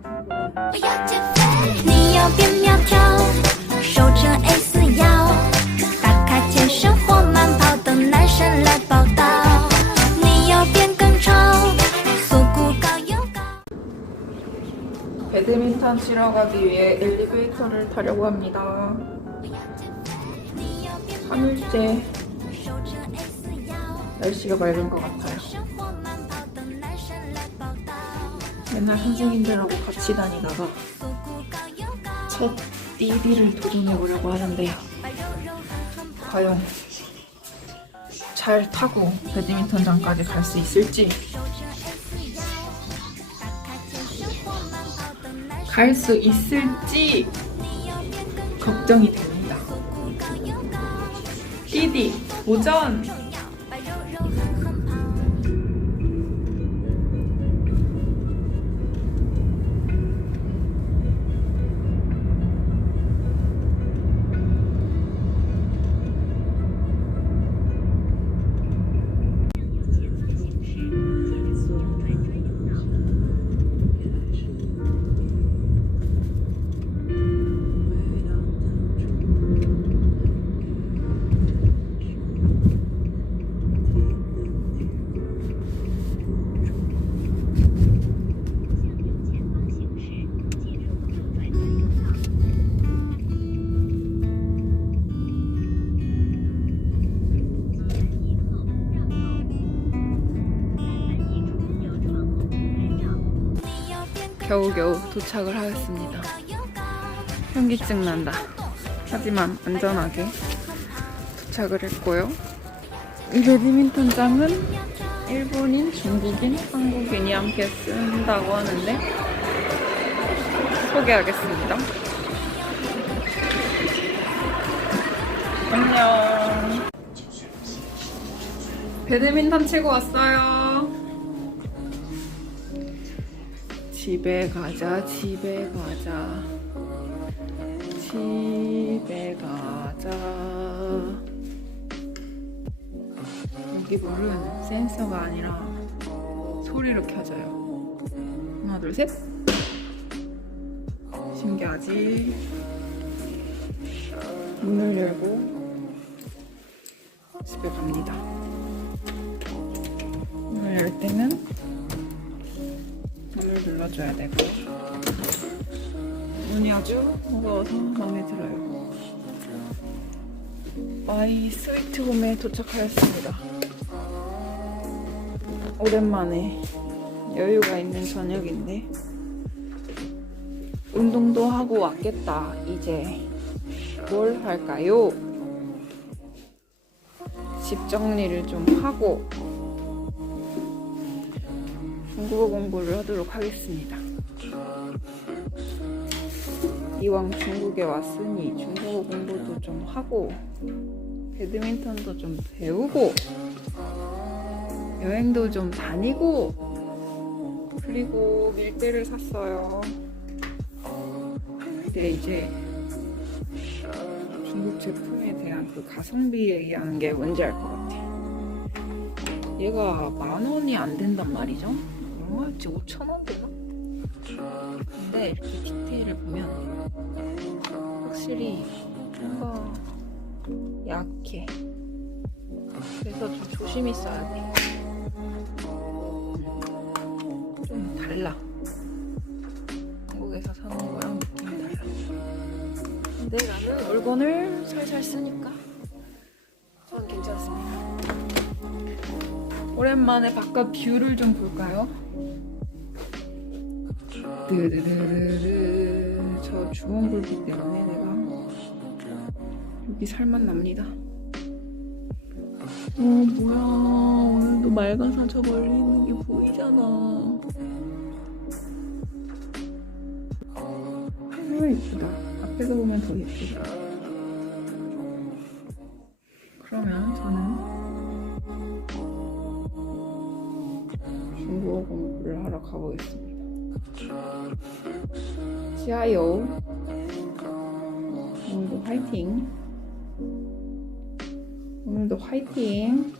我要减肥，你要变苗条，瘦成 A 四腰，打卡健身或慢跑等男生来报道。你要变更潮，锁骨高又高。 배드민턴 치러 가기 위해 엘리베이터를 타려고 합니다. 你要变 3일째 瘦成 A 四腰， 날씨가 맑은 것 같아요. 맨날 선생님들하고 같이 다니다가 첫 DB를 도전해보려고 하는데요. 과연 잘 타고 배드민턴장까지 갈 수 있을지 갈 수 있을지 걱정이 됩니다. 디디 도전! 겨우겨우 도착을 하였습니다. 현기증 난다. 하지만 안전하게 도착을 했고요. 배드민턴장은 일본인, 중국인, 한국인이 함께 쓴다고 하는데 소개하겠습니다. 안녕. 배드민턴 치고 왔어요. 집에 가자, 집에 가자. 집에 가자. 여기 물은 센서가 아니라 소리로 켜져요. 하나, 둘, 셋. 신기하지? 문을 열고 집에 갑니다. 문을 열 때는 눌러줘야 되고 문이 아주 무거워서 마음에 들어요. 마이 스위트 홈에 도착하였습니다. 오랜만에 여유가 있는 저녁인데 운동도 하고 왔겠다. 이제 뭘 할까요? 집 정리를 좀 하고 중국어 공부를 하도록 하겠습니다. 이왕 중국에 왔으니 중국어 공부도 좀 하고 배드민턴도 좀 배우고 여행도 좀 다니고 그리고 밀대를 샀어요. 근데 이제 중국 제품에 대한 그 가성비에 의한 게 뭔지 알 것 같아. 얘가 만 원이 안 된단 말이죠. 얼마였지? 5천 원 되나? 근데 이렇게 디테일을 보면 확실히 뭔가 약해. 그래서 좀 조심히 써야 돼. 좀 달라. 한국에서 사는 거랑 느낌이 달라. 근데 나는 물건을 살살 쓰니까 전 괜찮습니다. 오랜만에 바깥 뷰를 좀 볼까요? 드르르르르 저 주원 불빛 때문에 내가 여기 살만 납니다. 어 뭐야 오늘도 맑아서 저 멀리 있는 게 보이잖아. 아 예쁘다. 앞에서 보면 더 예쁘다. 국어 공부를 하러 가보겠습니다. 지하요. 오늘도 화이팅. 오늘도 화이팅.